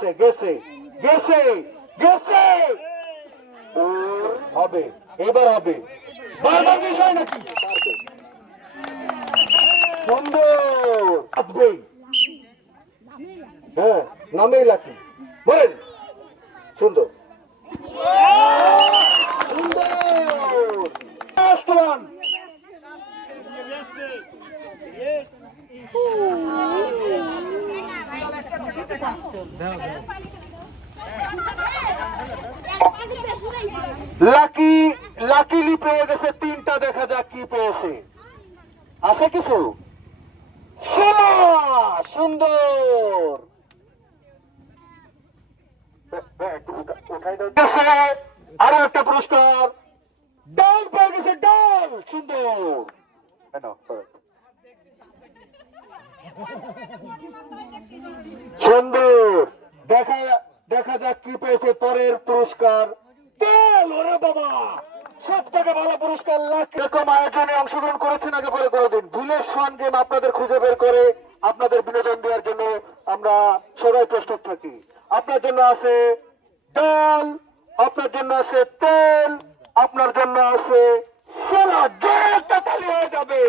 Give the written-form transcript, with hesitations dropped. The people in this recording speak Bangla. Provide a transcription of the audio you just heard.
গেছে গেছে গেছে গেছে হবে, এবার হবে, বারবার বিষয় নাকি পারবে। সুন্দর আপনি, হ্যাঁ নামেই লাকি বলেন। সুন্দর সুন্দর লাস্ট ওয়ান। লাকি লাকিলি পেয়ে গেছে তিনটা, দেখা যাক কি পেয়েছে, আছে কিছু। সুন্দর আরো একটা পুরস্কার, ডাল পেয়ে গেছে, ডাল। সুন্দর সুন্দর, দেখা দেখা যাক কি পেয়েছে পরের পুরস্কার, তেল। ওরে বাবা, সব থেকে ভালো পুরস্কার। এরকম আয়োজনে অংশগ্রহণ করেছেন আগে পরে কোনোদিন? ভিলেজ ফান গেম আপনাদের খুঁজে বের করে আপনাদের বিনোদন দেওয়ার জন্য আমরা সবাই প্রস্তুত থাকি। আপনার জন্য আছে ডাল, আপনার জন্য আছে তেল, আপনার জন্য আছে স্যালাড। জোরে একটা তালি হয়ে যাবে।